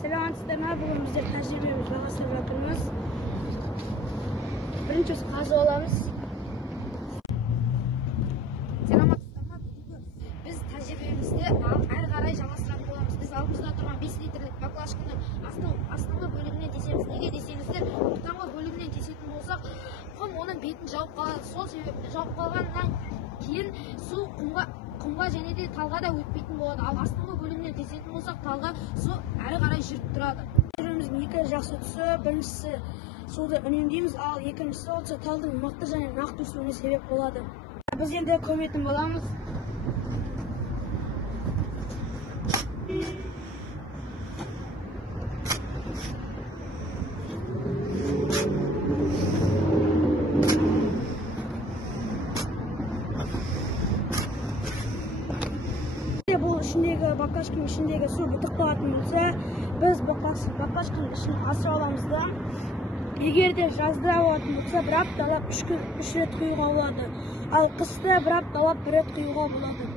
Саламатсыздар ма? Бүгін біздер тәжірибемізді жалғастырып жатырмыз. Бірінші қазып аламыз. Саламатсыздар ма? Біз тәжірибемізді әрі қарай жалғастыратын боламыз. Біз алдымызда тұрған 5 литрлік баклажканың астыңғы бөлігінен тесеміз. Неге десеңіздер, ортаңғы бөлігінен тесетін болсақ, құм оның бетін жауып қалады. Сол себепті жауып қалғаннан кейін су құмға және де талға да өтпейтін болады. Ал астыңғы бөлігінен тесетін болсақ, талға су әрі қарай жүріп тұрады. Тәжірибеміздің екі жақсы тұсы, біріншісі суды үнемдейміз, ал екіншісі осы талдың мықты және нақты өсуіне себеп болады. Біз енді көметін боламыз. Бұл ішіндегі баклажканың ішіндегі су бітіп қалатын болса, біз баклажканың ішін асырап аламыз да, егер де жазда болатын болса, бір апталап 3 рет құюға болады, ал қыста бір апталап 1 рет құюға болады.